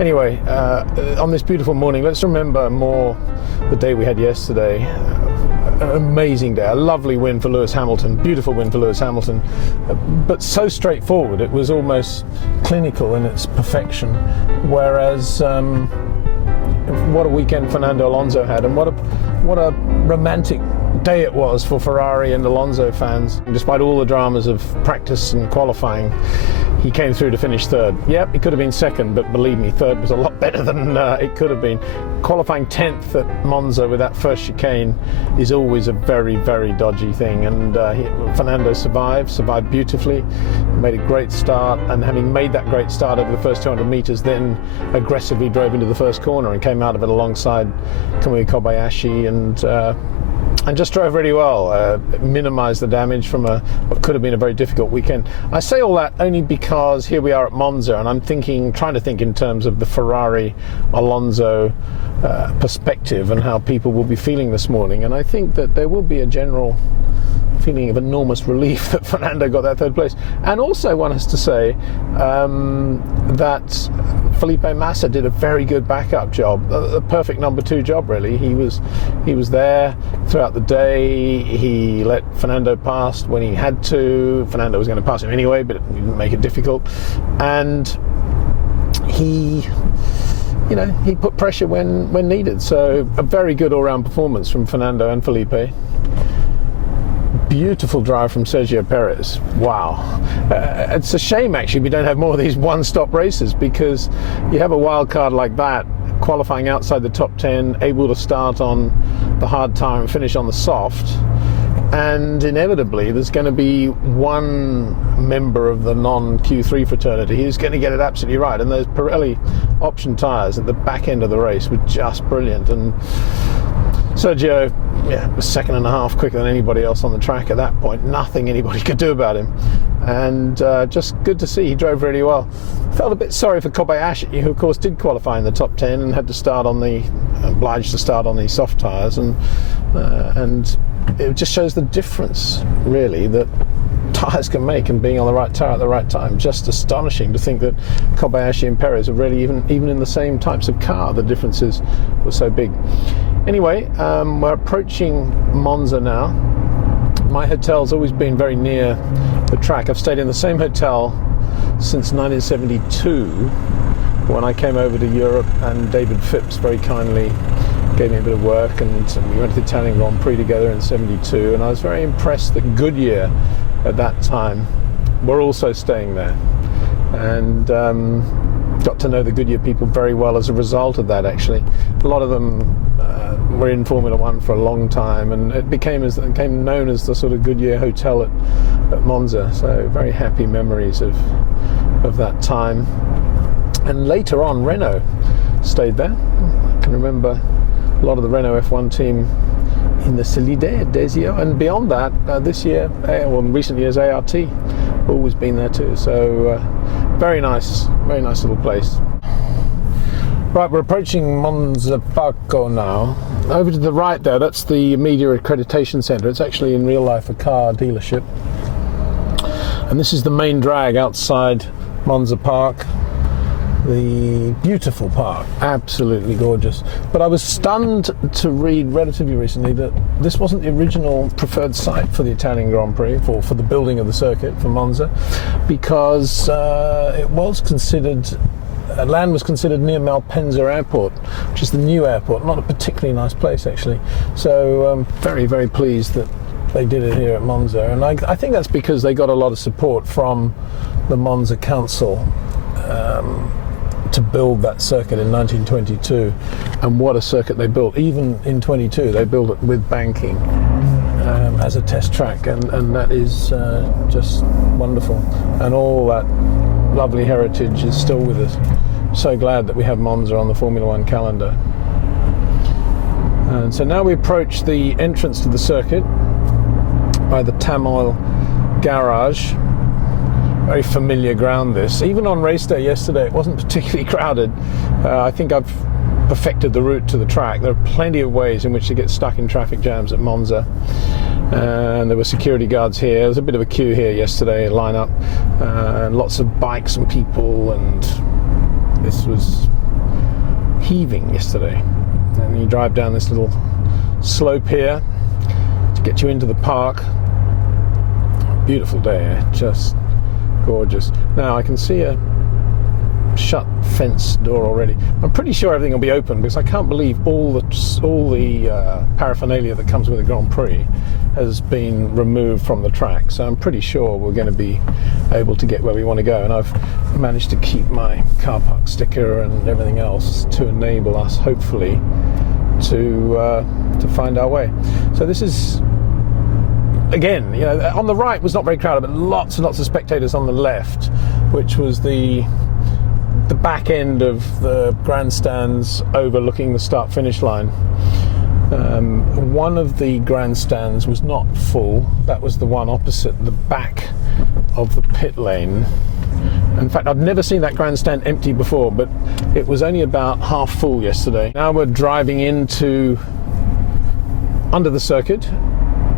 Anyway, on this beautiful morning, let's remember more the day we had yesterday. An amazing day, a lovely win for Lewis Hamilton, beautiful win for Lewis Hamilton, but so straightforward. It was almost clinical in its perfection. Whereas, what a weekend Fernando Alonso had, and what a romantic day it was for Ferrari and Alonso fans. Despite all the dramas of practice and qualifying, he came through to finish third. Yep, he could have been second, but believe me, third was a lot better than it could have been. Qualifying 10th at Monza with that first chicane is always a very, very dodgy thing, and Fernando survived beautifully, made a great start, and having made that great start over the first 200 metres, then aggressively drove into the first corner and came out of it alongside Kamui Kobayashi, and just drove really well, minimised the damage from what could have been a very difficult weekend. I say all that only because here we are at Monza, and I'm trying to think in terms of the Ferrari Alonso perspective and how people will be feeling this morning. And I think that there will be a general feeling of enormous relief that Fernando got that third place. And also one has to say that Felipe Massa did a very good backup job, a perfect number 2 job really. He was there throughout the day. He let Fernando pass when he had to. Fernando was going to pass him anyway, but it didn't make it difficult. And he put pressure when needed. So a very good all-round performance from Fernando and Felipe. Beautiful drive from Sergio Perez. Wow. It's a shame actually we don't have more of these one-stop races, because you have a wild card like that, qualifying outside the top 10, able to start on the hard tire and finish on the soft, and inevitably there's going to be one member of the non-Q3 fraternity who's going to get it absolutely right, and those Pirelli option tyres at the back end of the race were just brilliant. And Sergio, was second and a half quicker than anybody else on the track at that point. Nothing anybody could do about him. And just good to see. He drove really well. Felt a bit sorry for Kobayashi, who of course did qualify in the top 10 and had to obliged to start on the soft tyres. And it just shows the difference, really, that tyres can make, and being on the right tyre at the right time. Just astonishing to think that Kobayashi and Perez are really even in the same types of car, the differences were so big. Anyway, we're approaching Monza now. My hotel's always been very near the track. I've stayed in the same hotel since 1972, when I came over to Europe, and David Phipps very kindly gave me a bit of work, and we went to the Italian Grand Prix together in 72, and I was very impressed that Goodyear at that time were also staying there, and got to know the Goodyear people very well as a result of that. Actually, a lot of them were in Formula One for a long time, and it became known as the sort of Goodyear Hotel at Monza. So very happy memories of that time. And later on, Renault stayed there. I can remember a lot of the Renault F1 team in the Salide, Desio, and beyond that, this year, in recent years, ART, always been there too. So very nice little place. Right, we're approaching Monza Parco now. Over to the right there, that's the Media Accreditation Centre. It's actually in real life a car dealership. And this is the main drag outside Monza Park. The beautiful park, absolutely gorgeous. But I was stunned to read relatively recently that this wasn't the original preferred site for the Italian Grand Prix, for the building of the circuit for Monza, because it was considered, land was considered near Malpensa Airport, which is the new airport. Not a particularly nice place actually. So I'm very, very pleased that they did it here at Monza, and I think that's because they got a lot of support from the Monza Council to build that circuit in 1922, and what a circuit they built. Even in 22 they built it with banking as a test track, and that is just wonderful, and all that lovely heritage is still with us. So glad that we have Monza on the Formula One calendar. And so now we approach the entrance to the circuit by the Tamoil garage. Very familiar ground this. Even on race day yesterday it wasn't particularly crowded. I think I've perfected the route to the track. There are plenty of ways in which to get stuck in traffic jams at Monza. And there were security guards here. There was a bit of a queue here yesterday, line up, and lots of bikes and people, and this was heaving yesterday. And you drive down this little slope here to get you into the park. Beautiful day, just gorgeous. Now I can see a shut fence door already. I'm pretty sure everything will be open because I can't believe all the paraphernalia that comes with a Grand Prix has been removed from the track. So I'm pretty sure we're going to be able to get where we want to go. And I've managed to keep my car park sticker and everything else to enable us, hopefully, to find our way. So this is, again, you know, on the right was not very crowded, but lots and lots of spectators on the left, which was the back end of the grandstands overlooking the start-finish line. One of the grandstands was not full. That was the one opposite the back of the pit lane. In fact, I've never seen that grandstand empty before, but it was only about half full yesterday. Now we're driving into under the circuit.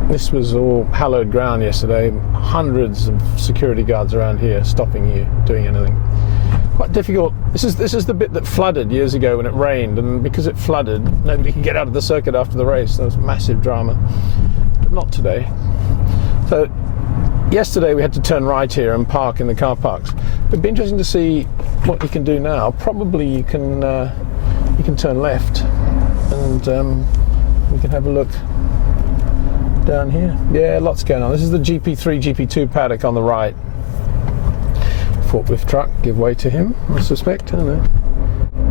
This was all hallowed ground yesterday. Hundreds of security guards around here stopping you doing anything. Quite difficult. This is the bit that flooded years ago when it rained, and because it flooded, nobody could get out of the circuit after the race. There was massive drama, but not today. So yesterday we had to turn right here and park in the car parks. It'd be interesting to see what you can do now. Probably you can turn left, and we can have a look down here. Yeah, lots going on. This is the GP3, GP2 paddock on the right. Forklift truck, give way to him, I suspect. I don't know.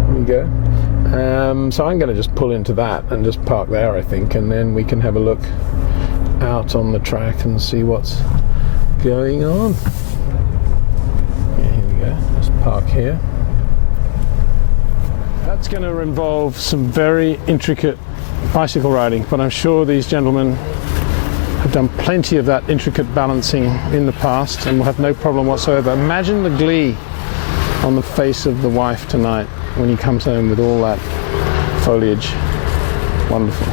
Here we go. So I'm going to just pull into that and just park there, I think, and then we can have a look out on the track and see what's going on. Yeah, here we go. Just park here. That's going to involve some very intricate bicycle riding, but I'm sure these gentlemen have done plenty of that intricate balancing in the past and will have no problem whatsoever. Imagine the glee on the face of the wife tonight when he comes home with all that foliage. Wonderful.